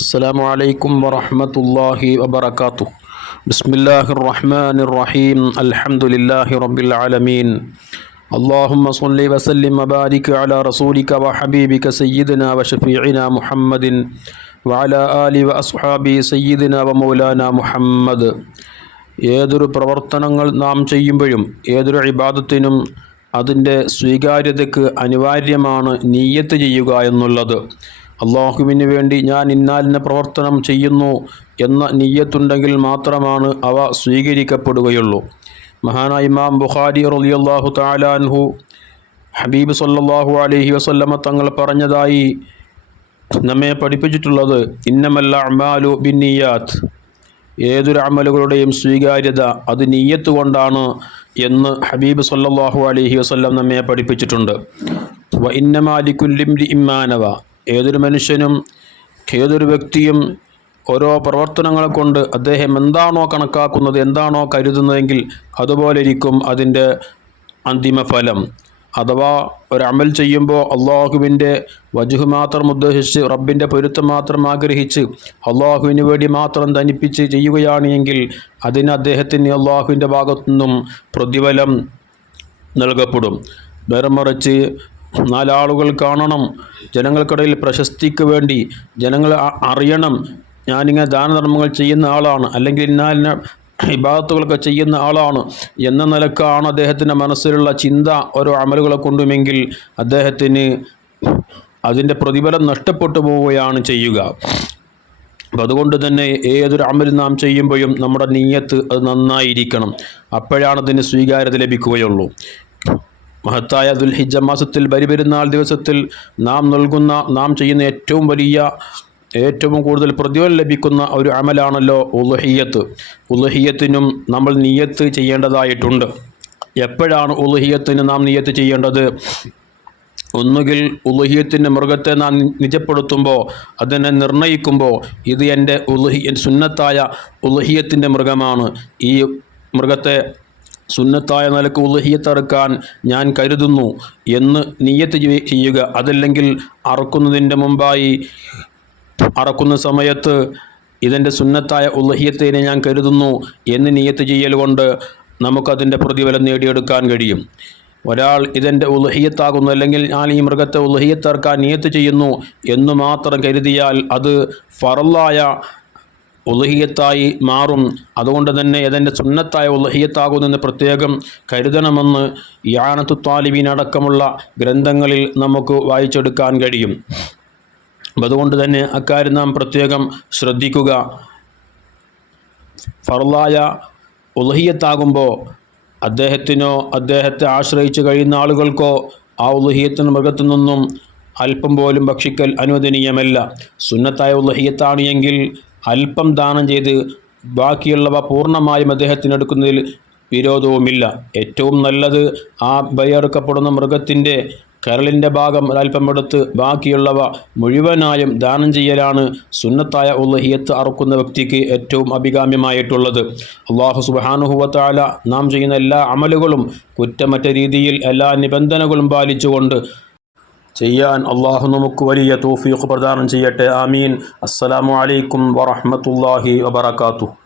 السلام عليكم ورحمة الله وبركاته بسم الله الرحمن الرحيم الحمد لله رب العالمين اللهم صل وسلم وبارك على رسولك وحبيبك سيدنا وشفيعنا محمد وعلى آله وأصحابه سيدنا ومولانا محمد ഏതൊരു പ്രവർത്തനങ്ങൾ നാം ചെയ്യുമ്പോഴും ഏതൊരു ഇബാദത്തിനും അതിൻ്റെ സ്വീകാര്യതയ്ക്ക് അനിവാര്യമാണ് നീയത്ത് ചെയ്യുക എന്നുള്ളത് അള്ളാഹുവിന് വേണ്ടി ഞാൻ ഇന്നാലിന് പ്രവർത്തനം ചെയ്യുന്നു എന്ന നീയത്തുണ്ടെങ്കിൽ മാത്രമാണ് അവ സ്വീകരിക്കപ്പെടുകയുള്ളൂ. മഹാനായ ഇമാം ബുഖാരി റളിയല്ലാഹു താലാൻഹു ഹബീബ് സല്ലാഹു അലഹി വസല്ലമ തങ്ങൾ പറഞ്ഞതായി നമ്മെ പഠിപ്പിച്ചിട്ടുള്ളത്. ഇന്നമല്ല അമാലു ബിന്നിയാത്ത്. ഏതൊരു അമലുകളുടെയും സ്വീകാര്യത അത് നീയത്ത് കൊണ്ടാണ് എന്ന് ഹബീബ് സല്ലാഹു അലഹി വസല്ലം നമ്മെ പഠിപ്പിച്ചിട്ടുണ്ട്. വ ഇന്നമാലിക്കുല്ലിം ഇമ്മാനവ. ഏതൊരു മനുഷ്യനും ഏതൊരു വ്യക്തിയും ഓരോ പ്രവർത്തനങ്ങളെ കൊണ്ട് അദ്ദേഹം എന്താണോ കണക്കാക്കുന്നത് എന്താണോ കരുതുന്നതെങ്കിൽ അതുപോലെ ഇരിക്കും അതിന്റെ അന്തിമ ഫലം. അഥവാ ഒരു ചെയ്യുമ്പോൾ അള്ളാഹുവിന്റെ വജുഹ് മാത്രം ഉദ്ദേശിച്ച് റബ്ബിന്റെ പൊരുത്തം മാത്രം ആഗ്രഹിച്ച് അള്ളാഹുവിന് വേണ്ടി മാത്രം ധനിപ്പിച്ച് ചെയ്യുകയാണ് എങ്കിൽ അതിന് അദ്ദേഹത്തിന് അള്ളാഹുവിന്റെ ഭാഗത്തു നിന്നും പ്രതിഫലം നൽകപ്പെടും. വേറെ മറിച്ച് നാലാളുകൾ കാണണം. ജനങ്ങൾക്കിടയിൽ പ്രശസ്തിക്ക് വേണ്ടി ജനങ്ങൾ അറിയണം. ഞാനിങ്ങനെ ദാനധർമ്മങ്ങൾ ചെയ്യുന്ന ആളാണ്. അല്ലെങ്കിൽ ഇന്നാലിന ഇബാദത്തുകളൊക്കെ ചെയ്യുന്ന ആളാണ്. എന്ന നിലക്കാണ് അദ്ദേഹത്തിന്റെ മനസ്സിലുള്ള ചിന്ത ഓരോ അമലുകളെ കൊണ്ടുമെങ്കിൽ അദ്ദേഹത്തിന് അതിന്റെ പ്രതിഫലം നഷ്ടപ്പെട്ടു പോവുകയാണ് ചെയ്യുക. അപ്പം അതുകൊണ്ട് തന്നെ ഏതൊരു അമൽ നാം ചെയ്യുമ്പോഴും നമ്മുടെ നീയത്ത് അത് നന്നായിരിക്കണം. അപ്പോഴാണ് അതിന് സ്വീകാര്യത ലഭിക്കുകയുള്ളൂ. മഹത്തായ ദുൽഹിജ മാസത്തിൽ ബലിപെരുന്നാൾ ദിവസത്തിൽ നാം നൽകുന്ന നാം ചെയ്യുന്ന ഏറ്റവും വലിയ ഏറ്റവും കൂടുതൽ പ്രതിഫലം ലഭിക്കുന്ന ഒരു അമലാണല്ലോ ഉലുഹിയത്ത് ഉലുഹിയത്തിനും നമ്മൾ നിയത്ത് ചെയ്യേണ്ടതായിട്ടുണ്ട്. എപ്പോഴാണ് ഉലുഹിയത്തിന് നാം നിയത്ത് ചെയ്യേണ്ടത്? ഒന്നുകിൽ ഉലുഹിയത്തിന്റെ മൃഗത്തെ നാം നിജപ്പെടുത്തുമ്പോൾ അതിനെ നിർണയിക്കുമ്പോൾ ഇത് എന്റെ ഉലുഹി സുന്നത്തായ ഉലുഹിയത്തിന്റെ മൃഗമാണ്. ഈ മൃഗത്തെ സുന്നത്തായ നിലയ്ക്ക് ഉലുഹിയത്തറുക്കാൻ ഞാൻ കരുതുന്നു എന്ന് നീയത്ത് ചെയ്യുക. അതല്ലെങ്കിൽ അറക്കുന്നതിന്റെ മുമ്പായി അറക്കുന്ന സമയത്ത് ഇതെന്റെ സുന്നത്തായ ഉലഹിയത്തിനെ ഞാൻ കരുതുന്നു എന്ന് നീയത്ത് ചെയ്യൽ കൊണ്ട് നമുക്കതിന്റെ പ്രതിഫലം നേടിയെടുക്കാൻ കഴിയും. ഒരാൾ ഇതെന്റെ ഉൽഹിയത്താകുന്നു അല്ലെങ്കിൽ ഞാൻ ഈ മൃഗത്തെ ഉൽഹിയത്തേർക്കാൻ നിയത്ത് ചെയ്യുന്നു എന്ന് മാത്രം കരുതിയാൽ അത് ഫറലായ ഉലഹിയത്തായി മാറും. അതുകൊണ്ട് തന്നെ അതെന്റെ സുന്നത്തായ ഉലഹിയത്താകുമെന്ന് പ്രത്യേകം കരുതണമെന്ന് യാനത്തു താലിബീനടക്കമുള്ള ഗ്രന്ഥങ്ങളിൽ നമുക്ക് വായിച്ചെടുക്കാൻ കഴിയും. അതുകൊണ്ട് തന്നെ അക്കാര്യം നാം പ്രത്യേകം ശ്രദ്ധിക്കുക. ഫറലായ ഉലഹിയത്താകുമ്പോൾ അദ്ദേഹത്തിനോ അദ്ദേഹത്തെ ആശ്രയിച്ച് കഴിയുന്ന ആളുകൾക്കോ ആ ഉലഹിയത്തിന് മൃഗത്തു നിന്നും അല്പം പോലും ഭക്ഷിക്കൽ അനുവദനീയമല്ല. സുന്നത്തായ ഉലഹിയത്താണ് എങ്കിൽ അല്പം ദാനം ചെയ്ത് ബാക്കിയുള്ളവ പൂർണമായും അദ്ദേഹത്തിനെടുക്കുന്നതിൽ വിരോധവുമില്ല. ഏറ്റവും നല്ലത് ആ ബലിയെടുക്കപ്പെടുന്ന മൃഗത്തിന്റെ കരളിന്റെ ഭാഗം അല്പം എടുത്ത് ബാക്കിയുള്ളവ മുഴുവനായും ദാനം ചെയ്യലാണ് സുന്നത്തായ ഉള്ളഹിയത്ത് അറുക്കുന്ന വ്യക്തിക്ക് ഏറ്റവും അഭികാമ്യമായിട്ടുള്ളത്. അള്ളാഹു സുബാനുഹുവത്താല നാം ചെയ്യുന്ന എല്ലാ അമലുകളും കുറ്റമറ്റ രീതിയിൽ എല്ലാ നിബന്ധനകളും പാലിച്ചുകൊണ്ട് ചെയ്യാൻ അള്ളാഹു നമുക്ക് വലിയ തൗഫീഖ് പ്രദാനം ചെയ്യട്ടെ. ആമീൻ. അസ്സലാമു അലൈക്കും വറഹ്മത്തുള്ളാഹി വബറകാതുഹു.